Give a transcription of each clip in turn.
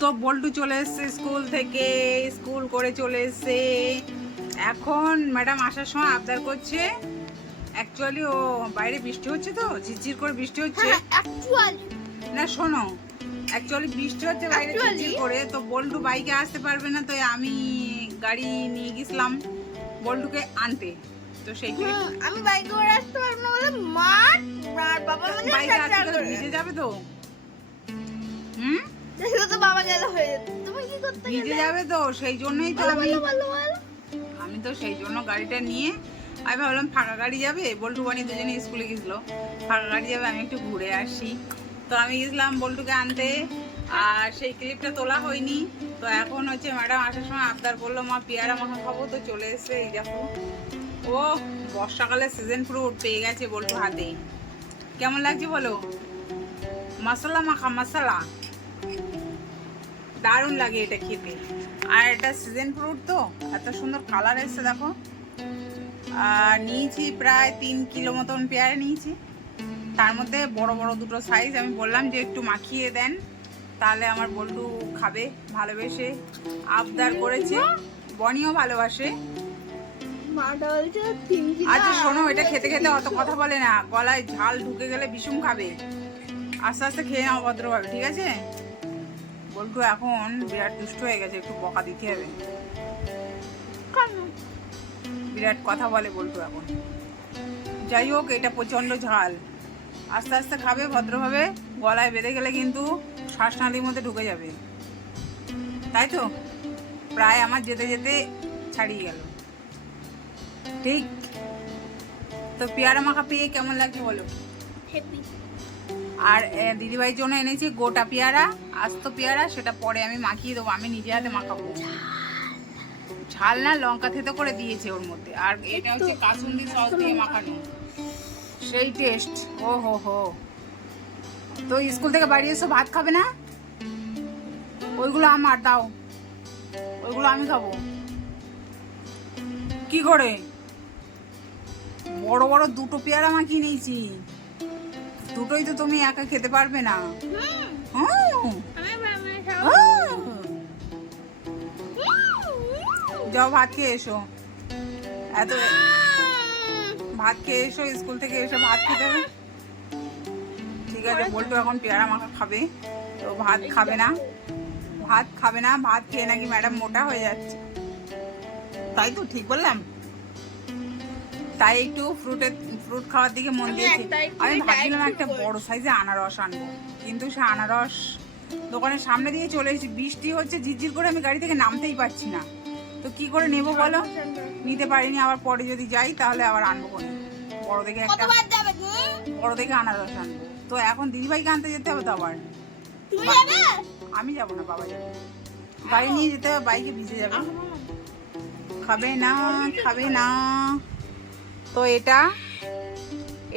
তো বল্টু চলে এসছে স্কুল থেকে, স্কুল করে চলে এসছে। এখন ম্যাডাম আসার সময় আবদার করছে। অ্যাকচুয়ালি ও বাইরে বৃষ্টি হচ্ছে, তো ঝিরঝির করে বৃষ্টি হচ্ছে। না শোনো, অ্যাকচুয়ালি বৃষ্টি হচ্ছে বাইরে ঝিরঝির করে, তো বল্টু বাইকে আসতে পারবে না, তো আমি গাড়ি নিয়ে গেছিলাম বল্টুকে আনতে। তো সেই আমি বাইকে করে আসতে পারবো না বলে মা আর বাবা মিলে বাইকে আসতে ভিজে যাবে তো। দেখো তো বাবা গেল হয়ে যেত। তুমি কি করতে গেলে? ভিজে যাবে তো, সেই জন্যই তো আমি তো সেই জন্য গাড়িটা নিয়ে আমি ভাবলাম ফাঁকা গাড়ি যাবে, বল্টু বানি দুজনে স্কুলে গেছিলো, ফাঁকা গাড়ি যাবে, আমি একটু ঘুরে আসি। তো আমি গেছিলাম বল্টুকে আনতে, আর সেই ক্লিপটা তোলা হয়নি। তো এখন হচ্ছে ম্যাডাম আসার সময় আবদার করলো, মা পেয়ারা মাখা খাবো, তো চলে এসছে। এই দেখো, ও বর্ষাকালে সিজন ফ্রুট পেয়ে গেছে বল্টু হাতে। কেমন লাগছে বলো? মশলা মাখা, মশলা দারুণ লাগে এটা খেতে। আর এটা সিজন ফ্রুট, তো এত সুন্দর কালার এসছে দেখো। আর নিয়েছি প্রায় 3 কিলো মতন পেয়ারা নিয়েছি, তার মধ্যে বড় বড় দুটো সাইজ। আমি বললাম যে একটু মাখিয়ে দেন, তাহলে আমার বল্টু খাবে, ভালোবেসে আবদার করেছে। বনিও ভালোবাসে। আচ্ছা শোনো, এটা খেতে খেতে অত কথা বলে না, গলায় ঝাল ঢুকে গেলে বিষুম খাবে। আস্তে আস্তে খেয়ে নাও ভদ্রভাবে, ঠিক আছে? বল্টু এখন বিরাট দুষ্ট হয়ে গেছে, একটু বকা দিতে হবে। বিরাট কথা বলে বল্টু এখন। যাই হোক, এটা প্রচন্ড ঝাল, আস্তে আস্তে খাবে ভদ্রভাবে, গলায় বেঁধে গেলে কিন্তু শ্বাসনালীর মধ্যে ঢুকে যাবে। তাই তো প্রায় আমার যেতে যেতে ছাড়িয়ে গেল। ঠিক তো পেয়ারা মাখা পেয়ে কেমন লাগছে বলো? আর দিদিভাইয়ের জন্য এনেছি গোটা পেয়ারা, আস্ত পেয়ারা, সেটা পরে আমি মাখিয়ে দেবো, আমি নিজে হাতে মাখাবো। ঝাল না, লঙ্কা থেতো করে দিয়েছে ওর মধ্যে। আর এটা হচ্ছে কাসুন্দি সস দিয়ে মাখানো, সেই টেস্ট। ও হো হো। তো স্কুল থেকে বাড়ি এসে ভাত খাবে না? ওইগুলো আমার দাও, ওইগুলো আমি খাবো। কি করে? বড় বড় দুটো পেয়ারা মাখিয়ে নিয়েছি, দুটোই তো তুমি একা খেতে পারবে না। যাও ভাত খেয়ে এসো, এত ভাত খেয়ে এসো, স্কুল থেকে এসে ভাত খেতে হবে। ঠিক আছে, বল্টু এখন পেয়ারা মাখা খাবে, তো ভাত খাবে না, ভাত খাবে না, ভাত খেয়ে নাকি ম্যাডাম মোটা হয়ে যাচ্ছে। তাই তো ঠিক বললাম? তাই একটু ফ্রুট খাওয়ার দিকে মন দিয়েছি। আমি ভাবছিলাম একটা বড় সাইজে আনারস আনবো, কিন্তু সে আনারস দোকানের সামনে দিয়ে চলে এসেছি, বৃষ্টি হচ্ছে ঝিরঝির করে, আমি গাড়ি থেকে নামতেই পারছি না। তো কি করে নেবো বলো? নিতে পারিনি, আবার পরে যদি যাই তাহলে আবার আনবো কোনে। বড় দেখে একটা বড় দেখে আনারস আনবো। তো এখন দিদিভাইকে আনতে যেতে হবে, তো আবার আমি যাবো না, বাবা যাবে, গাড়ি নিয়ে যেতে হবে, বাইকে ভিজে যাবে। খাবে না, খাবে না। তো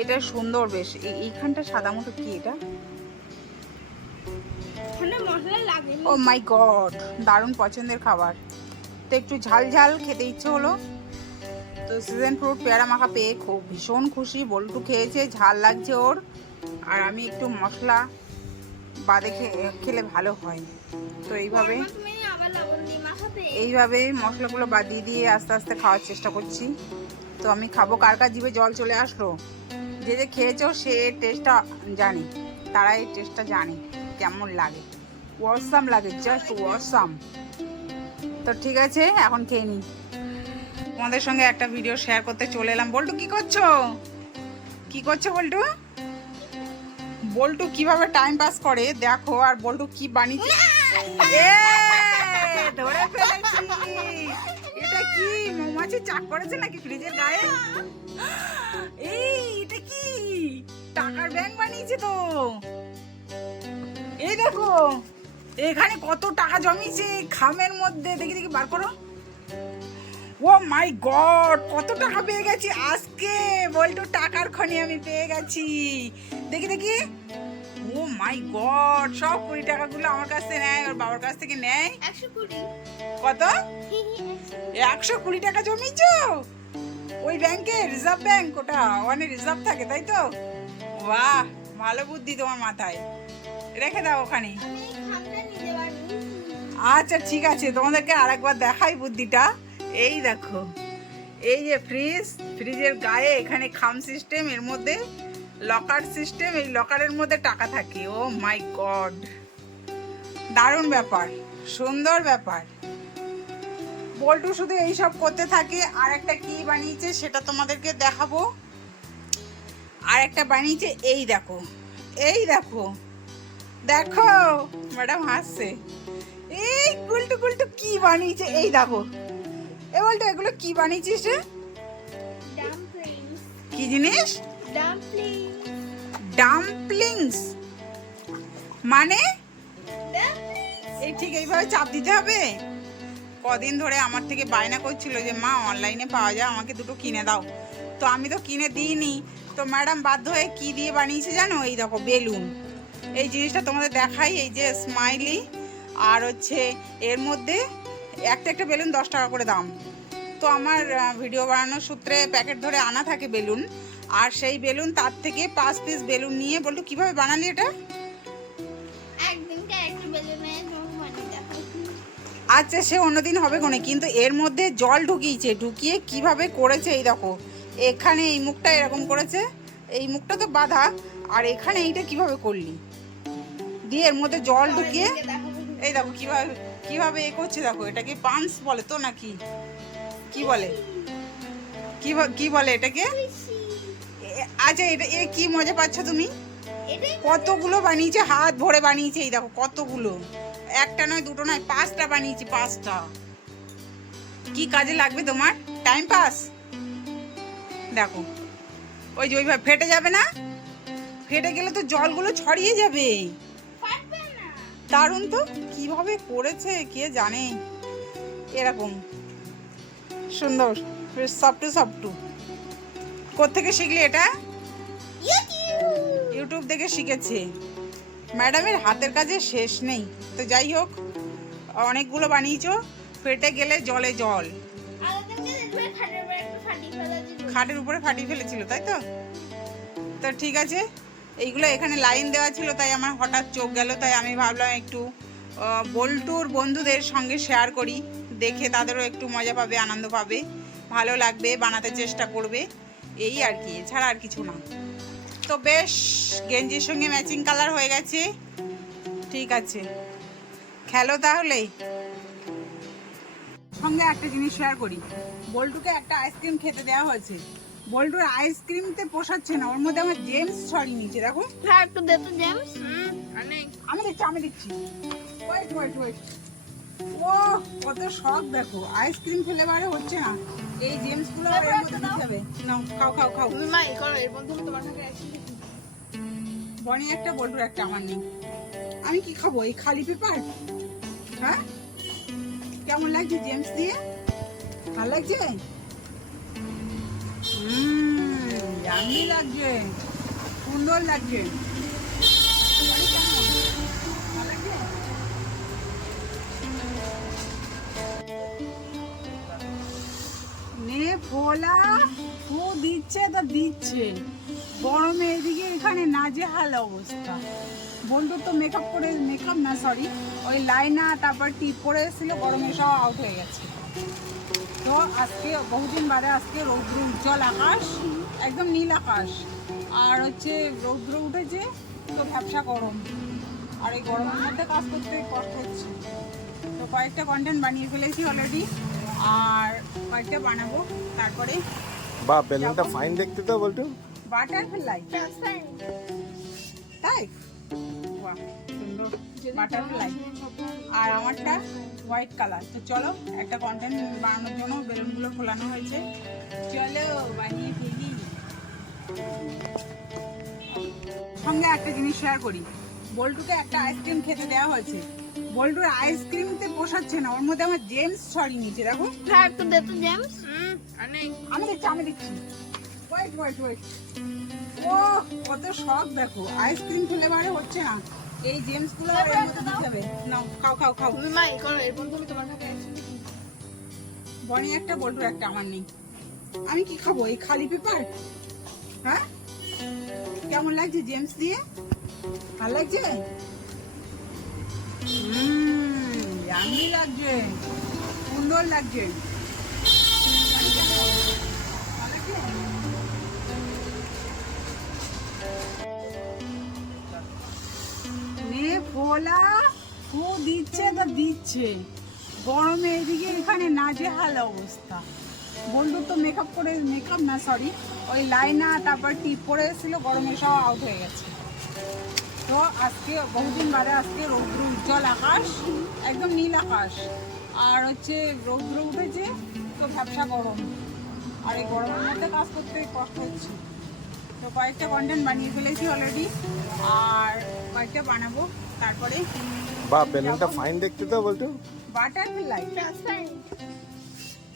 এটা সুন্দর বেশ। এইখানটা সাদা মতো, কি এটা? ও মাই গড, দারুণ পছন্দের খাবার। তো একটু ঝাল ঝাল খেতে ইচ্ছে হলো, তো সিজন ফ্রুট পেয়ারা মাখা পেয়ে খুব ভীষণ খুশি। বল্টু খেয়েছে, ঝাল লাগছে ওর, আর আমি একটু মশলা বাদে খেলে ভালো হয়। তো এইভাবে মশলাগুলো বাদ দিয়ে আস্তে আস্তে খাওয়ার চেষ্টা করছি। তো আমি খাবো। কার কার জিভে জল চলে আসলো? যে যে খেয়েছো সে টেস্টটা জানি, তারা এই টেস্টটা জানে কেমন লাগে। ওয়াসাম লাগে, জাস্ট ওয়াসাম। তো ঠিক আছে, এখন খেয়ে নিই। তোমাদের সঙ্গে একটা ভিডিও শেয়ার করতে চলে এলাম। বল্টু কি করছো? কি করছো বল্টু? বল্টু কিভাবে টাইম পাস করে দেখো। আর বল্টু কি বানিয়েছে, ধরে ফেলেছি। এটা কি মৌমাছি চাক করেছে নাকি ফ্রিজের গায়ে? এটা কি টাকার ব্যাংক বানিয়েছে তো। এই দেখো, এখানে কত টাকা জমিয়েছে খামের মধ্যে, দেখি দেখি বার করো। ও মাই গড, কত টাকা পেয়ে গেছি আজকে। বল্টু টাকার খনি আমি পেয়ে গেছি, দেখি দেখি। ও মাই গড, সব 20 টাকাগুলো আমার কাছ থেকে নেয়, ওর বাবার কাছ থেকে নেয়। 120 কত? 120 টাকা জমিয়েছো ওই ব্যাংকে, রিজার্ভ ব্যাংক, ওটা ওখানে রিজার্ভ থাকে, তাই তো? বাহ, ভালো বুদ্ধি তোমার মাথায়, রেখে দাও ওখানে। আচ্ছা ঠিক আছে, তোমাদেরকে আরেকবার দেখাই বুদ্ধিটা। এই দেখো, এই যে ফ্রিজের গায়ে এখানে খাম সিস্টেম, এর মধ্যে লকার সিস্টেম, এই লকারের মধ্যে টাকা থাকে। ও মাই গড, দারুণ ব্যাপার, সুন্দর ব্যাপার। বল্টু শুধু এইসব করতে থাকে। আর একটা কি বানিয়েছে সেটা তোমাদেরকে দেখাবো। আর একটা বানিয়েছে, এই দেখো, এই দেখো, দেখো ম্যাডাম হাসছে। এই গুলটু গুলটু কি বানিয়েছে, এই দেখো। এ বলতো এগুলো কি বানিয়েছিস রে? ডাম্পলিংস। কি জিনিস? ডাম্পলিংস। ডাম্পলিংস মানে? এই ঠিক এইভাবে চাপ দিতে হবে। কদিন ধরে আমার থেকে বায়না করছিল যে মা অনলাইনে পাওয়া যায়, আমাকে দুটো কিনে দাও। তো আমি তো কিনে দিইনি। তো ম্যাডাম বাধ্য হয়ে কি দিয়ে বানিয়েছে জানো? এই দেখো বেলুন। এই জিনিসটা তোমাদের দেখাই, এই যে স্মাইলি, আর হচ্ছে এর মধ্যে একটা একটা বেলুন 10 টাকা করে দাম। তো আমার ভিডিও বানানোর সূত্রে প্যাকেট ধরে আনা থাকে বেলুন, আর সেই বেলুন তার থেকে 5 পিস বেলুন নিয়ে বলতো কিভাবে বানালি এটা? একদিনকে একটা বেলুনে বানিয়ে দেখাই। আচ্ছা সে অন্যদিন হবে কোনে, কিন্তু এর মধ্যে জল ঢুকিয়েছে, ঢুকিয়ে কিভাবে করেছে এই দেখো। এখানে এই মুখটা এরকম করেছে, এই মুখটা তো বাঁধা, আর এখানে এইটা কিভাবে করলি দিয়ে এর মধ্যে জল ঢুকিয়ে। এই দেখো কিভাবে কিভাবে এ করছে, দেখো। এটাকে পান্স বলে তো নাকি কি বলে, কি বলে এটাকে? আচ্ছা এটা এ কি মজা পাচ্ছ তুমি? কতগুলো বানিয়েছে, হাত ভরে বানিয়েছে। এই দেখো কতগুলো, একটা নয় দুটো নয় 5টা বানিয়েছি, 5টা। কি কাজে লাগবে তোমার? Time pass. দেখো ওই যে ওইভাবে ফেটে যাবে না, ফেটে গেলে তো জলগুলো ছড়িয়ে যাবে। দারুণ তো, কিভাবে করেছে কে জানে। এরকম সুন্দর সফটু সফটু। কোত্থেকে শিখলি এটা? ইউটিউব দেখে শিখেছে। ম্যাডামের হাতের কাজে শেষ নেই। তো যাই হোক, অনেকগুলো বানিয়েছো, ফেটে গেলে জলে জল। খাটের উপরে ফাটিয়ে ফেলেছিল তাই তো? তো ঠিক আছে, এইগুলো এখানে লাইন দেওয়া ছিল, তাই আমার হঠাৎ চোখ গেল, তাই আমি ভাবলাম একটু বল্টুর বন্ধুদের সঙ্গে শেয়ার করি, দেখে তাদেরও একটু মজা পাবে, আনন্দ পাবে, ভালো লাগবে, বানাতে চেষ্টা করবে, এই আর কি, এছাড়া আর কিছু না। তো বেশ, গেঞ্জির সঙ্গে ম্যাচিং কালার হয়ে গেছে। ঠিক আছে, খেলো তাহলে। সঙ্গে একটা জিনিস শেয়ার করি, বল্টুকে একটা আইসক্রিম খেতে দেওয়া হয়েছে। বল্টুর আইসক্রিমতে পোষাচ্ছে না, ওর মধ্যে আমার জেমস ছড়িয়ে নিয়েছে। দেখো, হ্যাঁ একটু দে তো জেমস। আমি দিচ্ছি। Wait wait wait. ও কত শখ, দেখো আইসক্রিম ফ্লেভারে হচ্ছে না, এই জেমস গুলো এর মধ্যে দিতে হবে। নাও খাও খাও খাও। তুমি মা এই করো, এর মধ্যে তোমার কাছে বনি একটা, বল্টুর একটা, আমার নেই। আমি কি খাবো, এই খালি পেপার? হ্যাঁ কেমন লাগছে জেমস দিয়ে? ভালো লাগছে? ইয়াম্মি লাগছে, সুন্দর লাগছে। বনি কেমন? ভালো লাগছে? নে ফোলা ফু দিচ্ছে তো দিচ্ছে, গরমে এদিকে এখানে নাজেহাল অবস্থা। বন্ধুর তো মেকআপ না সরি, ওই লাইনার তারপর টিপ পরে এসেছিল, গরমে সব আউট হয়ে গেছে। তো আজকে বহুদিন বাদে আজকে রৌদ্র উজ্জ্বল আকাশ, একদম নীল আকাশ, আর হচ্ছে রৌদ্র উঠেছে, তো ভ্যাবসা গরম, আর এই গরমের মধ্যে কাজ করতে কষ্ট হচ্ছে। তো কয়েকটা কন্টেন্ট বানিয়ে ফেলেছি অলরেডি, আর কয়েকটা বানাবো। তারপরে বা বেলুনটা ফাইন দেখতে তো বলতো, বাটারফ্লাই, ট্রান্সপারেন্ট। তাই বাহ সুন্দর বাটারফ্লাই, আর আমারটা হোয়াইট কালার। তো চলো একটা কন্টেন্ট বানানোর জন্য বেলুনগুলো খোলানো হয়েছে, চলো বানিয়ে ফেলি। সঙ্গে একটা জিনিস শেয়ার করি, বল্টুকে একটা আইসক্রিম খেতে দেওয়া হয়েছে। বল্টুর আইসক্রিমতে পোষাচ্ছে না, ওর মধ্যে আমার জেমস ছড়িয়ে নিয়েছে। দেখো, হ্যাঁ একটু দে তো জেমস। আমি দিচ্ছি। Wait wait wait. ও কত শখ, দেখো আইসক্রিম ফ্লেভারে হচ্ছে না, এই জেমস গুলো এর মধ্যে দিতে হবে। নাও খাও খাও খাও। তুমি মা এই করো, এর মধ্যে তোমার কাছে বনি একটা, বল্টুর একটা, আমার নেই। আমি কি খাবো, এই খালি পেপার? হ্যাঁ কেমন লাগছে জেমস দিয়ে? ভালো লাগছে? দামি লাগছে, সুন্দর লাগছে। নে ভোলা ফু দিচ্ছে তো দিচ্ছে, গরমে এদিকে এখানে নাজেহাল অবস্থা। বন্ধু তো মেকআপ না সরি, ওই লাইনা তারপর টিপ পরে এসেছিল, গরমে সব আউট হয়ে গেছে। তো আজকে বহুদিন বাদে আজকে রৌদ্র উজ্জ্বল আকাশ, একদম নীল আকাশ, আর হচ্ছে রৌদ্র উঠেছে, তো ভ্যাবসা গরম, আর এই গরমের মধ্যে কাজ করতে কষ্ট হচ্ছে। তো কয়েকটা কন্টেন্ট বানিয়ে ফেলেছি অলরেডি, আর কয়েকটা বানাবো। তারপরে বা বেলুনটা ফাইন দেখতে তো বলতো। Butterfly, transparent.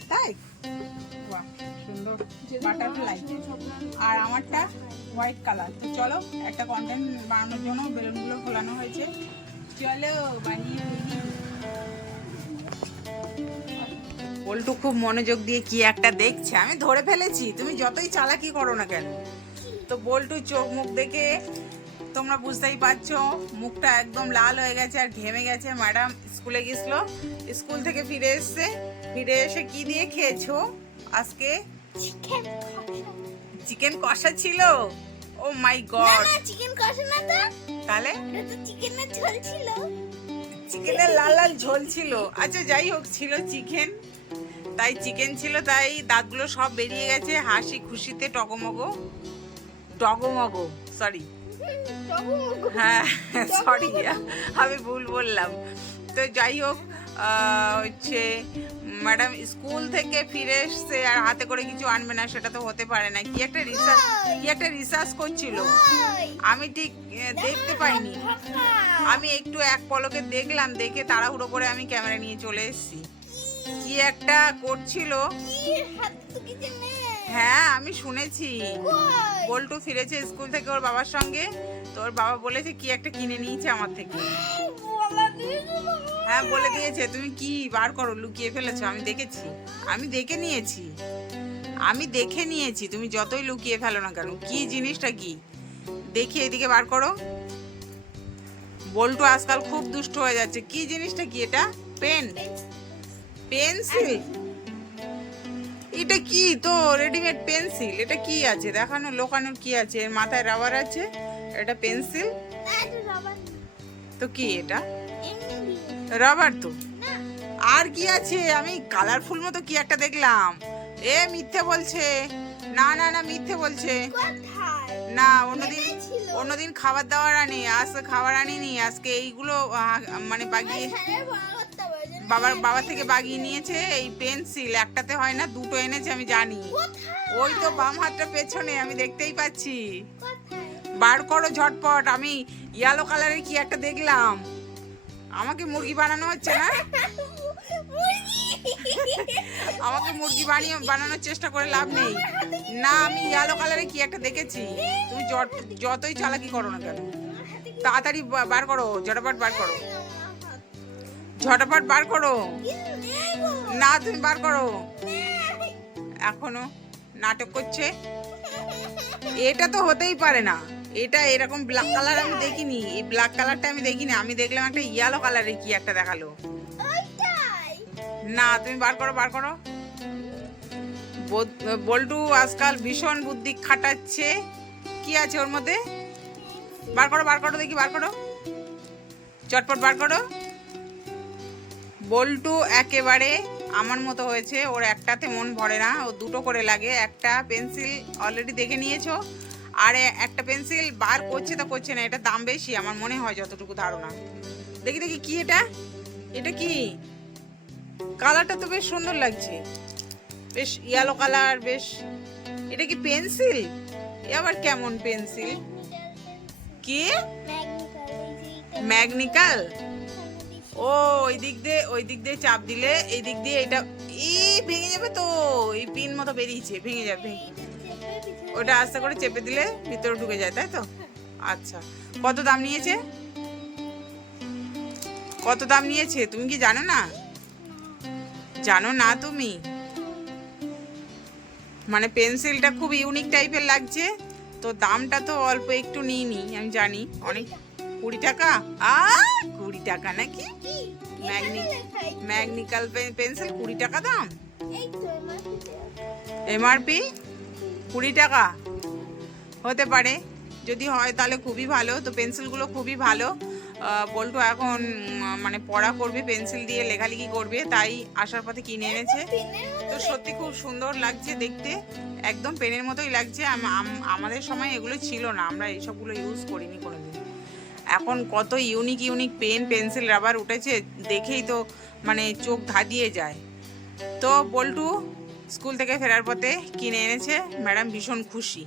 তাই বাহ সুন্দর বাটারফ্লাই, আর আমারটা হোয়াইট কালার। তো চলো একটা কন্টেন্ট বানানোর জন্য বেলুনগুলো ফোলানো হয়েছে, চলো বানিয়ে ফেলি। পল্টু খুব মনোযোগ দিয়ে কি একটা দেখছে, আমি ধরে ফেলেছি, তুমি যতই চালাকি করো না কেন। তো বল্টু চোখ মুখ দেখে তোমরা বুঝতেই পারছো, মুখটা একদম লাল হয়ে গেছে আর ঘেমে গেছে। ম্যাডাম স্কুলে গেছিল, স্কুল থেকে ফিরে এসছে, ফিরে এসে কি দিয়ে খেয়েছো আজকে? চিকেন কষা ছিল। ও মাই না গড, না চিকেন কষা না তো, তাহলে এটা তো চিকেনের ঝোল ছিল। চিকেনের লাল লাল ঝোল ছিল। আচ্ছা যাই হোক, ছিল চিকেন, তাই চিকেন ছিল, তাই দাঁতগুলো সব বেরিয়ে গেছে হাসি খুশিতে টগমগো, ডগমগো সরি, হ্যাঁ সরি আমি ভুল বললাম। তো যাই হোক, হচ্ছে ম্যাডাম স্কুল থেকে ফিরে এসছে আর হাতে করে কিছু আনবে না, সেটা তো হতে পারে না। কি একটা রিসার্চ করছিল, আমি ঠিক দেখতে পাইনি। আমি একটু এক পলকে দেখলাম, দেখে তাড়াহুড়ো করে আমি ক্যামেরা নিয়ে চলে এসেছি। কি একটা করছিল, হ্যাঁ আমি শুনেছি। বল্টু ফিরেছে স্কুল থেকে ওর বাবার সঙ্গে, তো ওর বাবা বলেছে কি একটা কিনে নিয়েছে আমার থেকে। হ্যাঁ বলে দিয়েছে। তুমি কি বার করো, লুকিয়ে ফেলেছো, আমি দেখেছি, আমি দেখে নিয়েছি। তুমি যতই লুকিয়ে ফেলো না কেন, কি জিনিসটা কি দেখি, এদিকে বার করো। বল্টু আজকাল খুব দুষ্ট হয়ে যাচ্ছে। কি জিনিসটা কি? এটা পেন্সিল। এটা কি? তো রেডিমেড পেন্সিল। এটা কি আছে দেখানো, লোকানোর কি আছে? এর মাথায় রাবার আছে, এটা পেন্সিল তো কি? এটা রাবার তো, আর কি আছে? আমি কালারফুল মতো কি একটা দেখলাম। মিথ্যে বলছে, না না না মিথ্যে বলছে। না অন্যদিন খাবার দাবার আনি, আজকে খাবার আনিনি, আজকে এইগুলো মানে বাগিয়ে বাবা থেকে বাগিয়ে নিয়েছে। এই পেন্সিল একটাতে হয় না, দুটো এনেছে, আমি জানি। ওই তো বাম হাতটা পেছনে, আমি দেখতেই পাচ্ছি। বার করো ঝটপট। আমি ইয়েলো কালারের কি একটা দেখলাম। আমাকে মুরগি বানানো হচ্ছে না, আমাকে মুরগি বানানোর চেষ্টা করে লাভ নেই। না আমি ইয়েলো কালারে কি একটা দেখেছি। তুমি যতই চালাকি করো না কেন, তাড়াতাড়ি বার করো, ঝটপট বার করো, ঝটপট বার করো। না তুমি বার করো, এখনো নাটক করছে। এটা তো হতেই পারে না, এটা এরকম ব্ল্যাক কালার আমি দেখিনি। এই ব্ল্যাক কালারটা আমি দেখিনি, আমি দেখলাম একটা ইয়েলো কালারের কি একটা দেখালো। না তুমি বার করো, বার করো। বল্টু আজকাল ভীষণ বুদ্ধি খাটাচ্ছে। কি আছে ওর মধ্যে? বার করো, বার করো দেখি, বার করো, চটপট বার করো। বল্টু একেবারে আমার মতো হয়েছে, ওর একটাতে মন ভরে না, ও দুটো করে লাগে। একটা পেন্সিল অলরেডি দেখে নিয়েছো, আর একটা পেন্সিল বার করছে তা করছে না। এটা দাম বেশি আমার মনে হয়, যতটুকু ধারণা। দেখি দেখি কি এটা, এটা কি? কালারটা তো বেশ সুন্দর লাগছে, বেশ ইয়েলো কালার, বেশ। এটা কি পেন্সিল? আবার কেমন পেন্সিল? কি ম্যাগনিকাল? ও ওই দিক দিয়ে চাপ দিলে এই দিক দিয়ে এটা ভেঙে যাবে তো। এই পিন মতো বেরিয়েছে, ভেঙে যাবে। ওটা আস্তে করে চেপে দিলে ভিতরে ঢুকে যায়, তাই তো? আচ্ছা, কত দাম নিয়েছে? কত দাম নিয়েছে তুমি কি জানো না? জানো না তুমি? মানে পেন্সিলটা খুব ইউনিক টাইপের লাগছে, তো দামটা তো অল্প একটু নিইনি, আমি জানি। অনেক 20 টাকা? 20 টাকা নাকি? ম্যাগনিক্যাল পেন্সিল 20 টাকা দাম। এই তো এমআরপি 20 টাকা হতে পারে, যদি হয় তাহলে খুবই ভালো। তো পেন্সিলগুলো খুবই ভালো। বল্টু এখন মানে পড়া করবে, পেন্সিল দিয়ে লেখালেখি করবে, তাই আসার পথে কিনে এনেছে। তো সত্যি খুব সুন্দর লাগছে দেখতে, একদম পেনের মতোই লাগছে। আমাদের সময় এগুলো ছিল না, আমরা এইসবগুলো ইউজ করিনি কোনোদিন। এখন কত unique unique pen, pencil, rubber উঠেছে, দেখেই তো মানে চোখ ধাঁধিয়ে যায়। তো বল্টু স্কুল থেকে ফেরার পথে কিনে এনেছে, ম্যাডাম ভীষণ খুশি।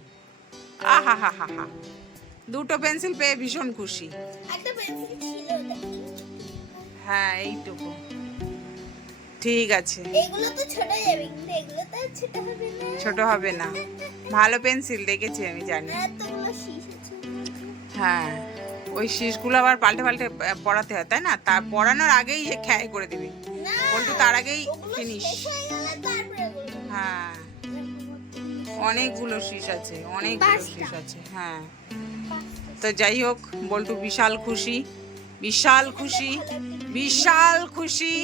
আহা হা হা হা, 2টো পেন্সিল পেয়ে ভীষণ খুশি। একটা পেন্সিল ছিল হ্যাঁ এইটুকু ঠিক আছে। এগুলো তো ছোট যাবে, কিন্তু এগুলো তো ছোট হবে না। ছোট হবে না, ভালো পেন্সিল দেখেছি আমি, জানি। এতগুলো শীষ আছে। হ্যাঁ, ওই শীষগুলো আবার পাল্টে পাল্টে পড়াতে হয়, তাই না? তা পড়ানোর আগেই খেয়াল করে দিবি, না, বল্টু তার আগেই ওগুলো ফিনিশ। শেষ হয়ে গেলে তারপরে বলবো। হ্যাঁ, অনেকগুলো শীষ আছে, অনেকগুলো শীষ আছে। হ্যাঁ, তো যাই হোক, বল্টু বিশাল খুশি, বিশাল খুশি, বিশাল খুশি,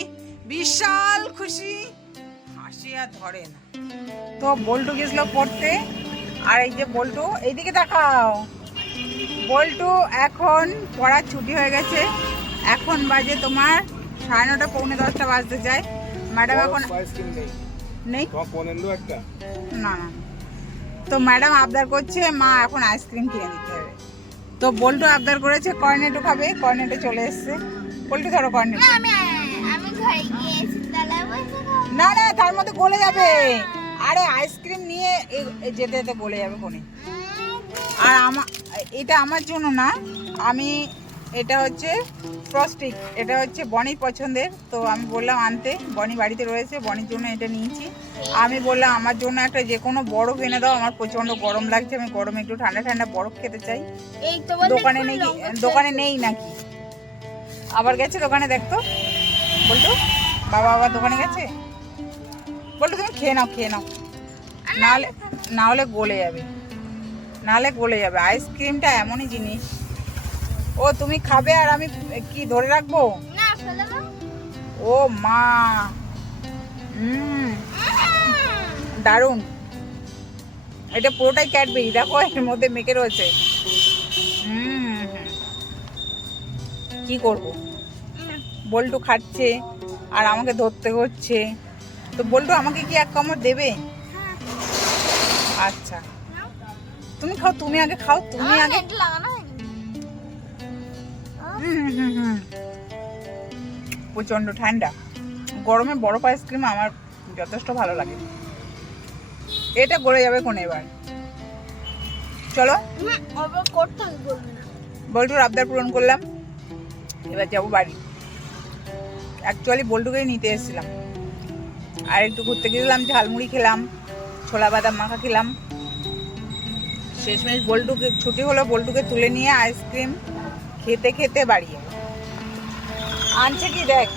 বিশাল খুশি, হাসি আর ধরে না। তো বল্টু গেছিল পড়তে, আর এই যে বল্টু এইদিকে তাকাও, বল্টু এখন পড়ার ছুটি হয়ে গেছে। এখন বাজে তোমার 9:30 পৌনে 10টা বাজতে যায়। ম্যাডাম এখন আইসক্রিম নেই, নেই, তোমার পনেন্ডো একটা। না না, তো ম্যাডাম আবদার করছে মা এখন আইসক্রিম কিনে দিতে হবে। তো বল্টু আবদার করেছে কর্নেটো খাবে, কর্নেটো চলে এসছে। বল্টু ধরো কর্নেটো। না, আমি ঘরে গিয়েছি, তাহলে বলবো না না, তার মধ্যে গলে যাবে। আরে আইসক্রিম নিয়ে যেতে যেতে গলে যাবে কোনে। আর এটা আমার জন্য না, এটা হচ্ছে ফ্রস্টিক, এটা হচ্ছে বনির পছন্দের। তো আমি বললাম আনতে, বনি বাড়িতে রয়েছে, বনির জন্য এটা নিয়েছি। আমি বললাম আমার জন্য একটা যে কোনো বরফ এনে দাও, আমার প্রচণ্ড গরম লাগছে, আমি গরমে একটু ঠান্ডা ঠান্ডা বরফ খেতে চাই। এই তো বলতে দোকানে নেই, দোকানে নেই নাকি? আবার গেছে দোকানে, দেখতো বল্টু, বাবা আবার দোকানে গেছে। বল্টু তুমি খেয়ে নাও, খেয়ে নাও, না হলে গলে যাবে, নাহলে গলে যাবে। আইসক্রিমটা এমনই জিনিস, ও তুমি খাবে আর আমি কি ধরে রাখবো? না, ফেলে দাও। ও মা, দারুণ। এটা পুরোটাই ক্যাডবেরি, দেখো এর মধ্যে মেখে রয়েছে। কি করব, বল্টু খাচ্ছে আর আমাকে ধরতে হচ্ছে। তো বল্টু আমাকে কি 1 কামড় দেবে? আচ্ছা তুমি খাও, তুমি আগে খাও, তুমি আগে। এটা লাগানো হয়নি। প্রচন্ড ঠান্ডা, গরমে বরফ আইসক্রিম আমার যথেষ্ট ভালো লাগে। এটা গলে যাবে কোন এবার? চলো, আবার করতে হবে, বলবে না। বল্টুর আবদার পূরণ করলাম, এবার যাবো বাড়ি। অ্যাকচুয়ালি বল্টুকেই নিতে এসেছিলাম, আর একটু ঘুরতে গেছিলাম, ঝালমুড়ি খেলাম, ছোলা বাদাম মাখা খেলাম। শেষমেশ বল্টুকে ছুটি হলো, বল্টুকে তুলে নিয়ে আইসক্রিম খেতে খেতে বাড়ি যাবো। আনছে কি দেখ,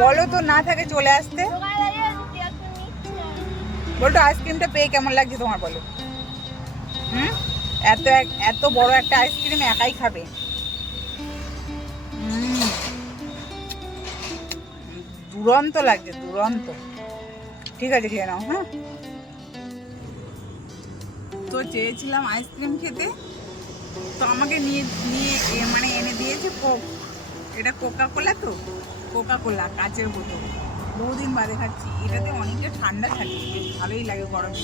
বলো তো না থাকে চলে আসতে। বল্টু আইসক্রিমটা পেয়ে কেমন লাগছে তোমার বলো? এত বড় একটা আইসক্রিম একাই খাবে? দুরন্ত লাগছে, দুরন্ত। ঠিক আছে, খেয়ে নাও। হ্যাঁ, তো চেয়েছিলাম আইসক্রিম খেতে, তো আমাকে নিয়ে মানে এনে দিয়েছে কোক। এটা কোকা কোলা, তো কোকা কোলা কাচের বোতল, বহুদিন বাদে খাচ্ছি। এটাতে অনেকটা ঠান্ডা থাকে, বেশ ভালোই লাগে গরমে।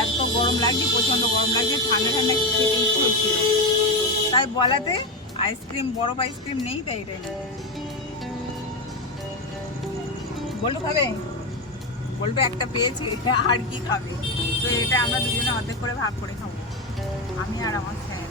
এত গরম লাগছে, প্রচণ্ড গরম লাগছে, ঠান্ডা ঠান্ডা খেতে ইচ্ছে হচ্ছিল, তাই বলাতে আইসক্রিম, বরফ আইসক্রিম নেই, তাই এটাই বল্টু খাবে। বল্টু একটা পেয়েছি, আর কি খাবে? তো এটা আমরা দুজনে অর্ধেক করে ভাগ করে খাবো, আমি আর আমার ফ্যান।